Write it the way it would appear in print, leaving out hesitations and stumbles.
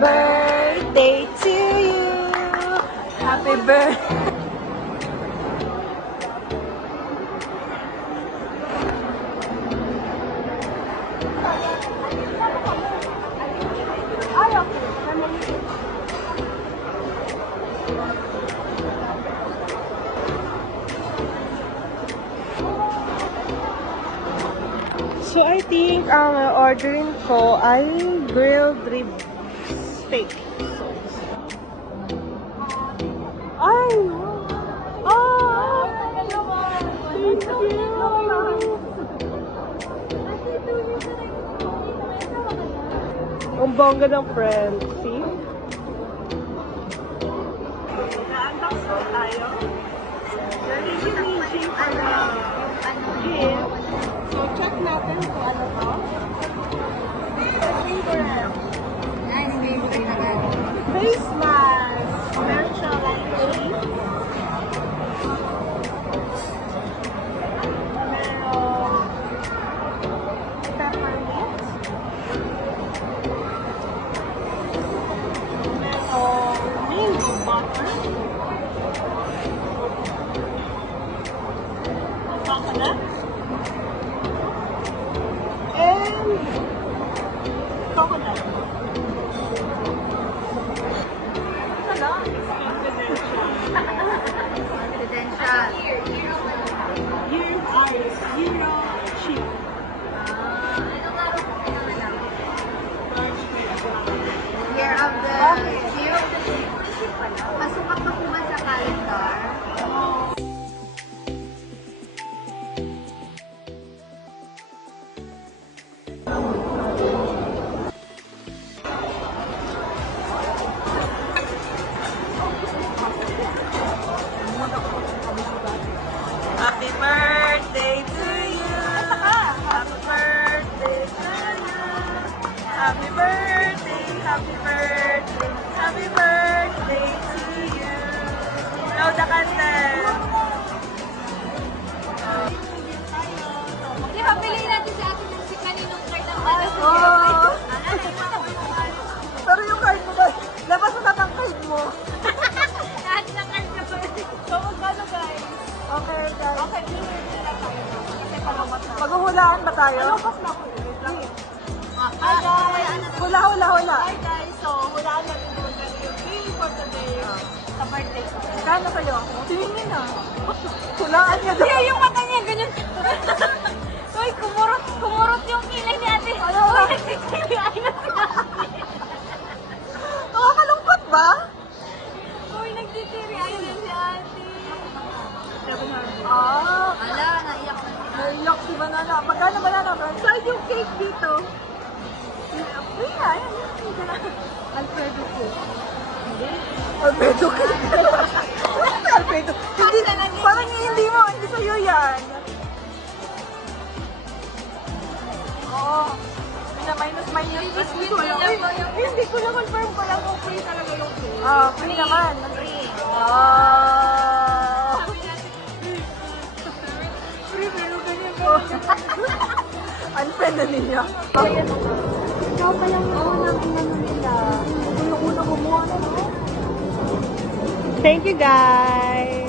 birthday to you. Happy birthday. So I think ang ordering ko ay grilled rib steak. Ay! Oh! Thank you! Ang bongga ng friend. See? Na-unbox ko tayo. Nalilin-lin gift. So, check natin kung ano to. Face mask. Meron siya like leaf. Meron peppermint. Meron mango butter. Coconut. And coconut. Ano? Confidential. Zero chip. Year of the Chip. Masukat pa po ba sa calendar? Happy birthday to you. Happy birthday to you. Happy birthday, happy birthday, happy birthday to you. Blow the candle. Di ba, piliin natin sa akin yung si kaninong card ng Oh. Pero yung card mo ba? Labas mo na ang card mo. Lahat ng card na ba? So, magkano guys? Okay guys. Okay, piliin na tayo. Kasi palabas na. Maghuhulaan ba tayo? Palabas na ako. Hi guys! Hula. Hi guys! So, hulaan natin yung feeling for today sa birthday ko. Kano kayo? Tingin na. Hulaan niya daw. Kaya yung mata niya, ganyan. Uy, kumurot yung kilay ni ate. Uy, nagtitiriay na si ate. Nakakalungkot ba? Uy, nagtitiriay na si ate. Ala, naiyak na. naiyak si Banana. Magkano Banana? Saan yung cake dito? Ayan. Alfredo po. Alfredo cake. Alfredo. Hindi, parang hindi sa'yo yan. Oo. Minus. Biscuit Ko lang. lang ba yung... Hindi ko lang confirm ko lang kung Free talaga yung cake. free naman. Free. Free, pero ganyan ko. Unfriend na niya. Ikaw pa lang yung unang nila. Unang-una kumuha na, no? Thank you, guys.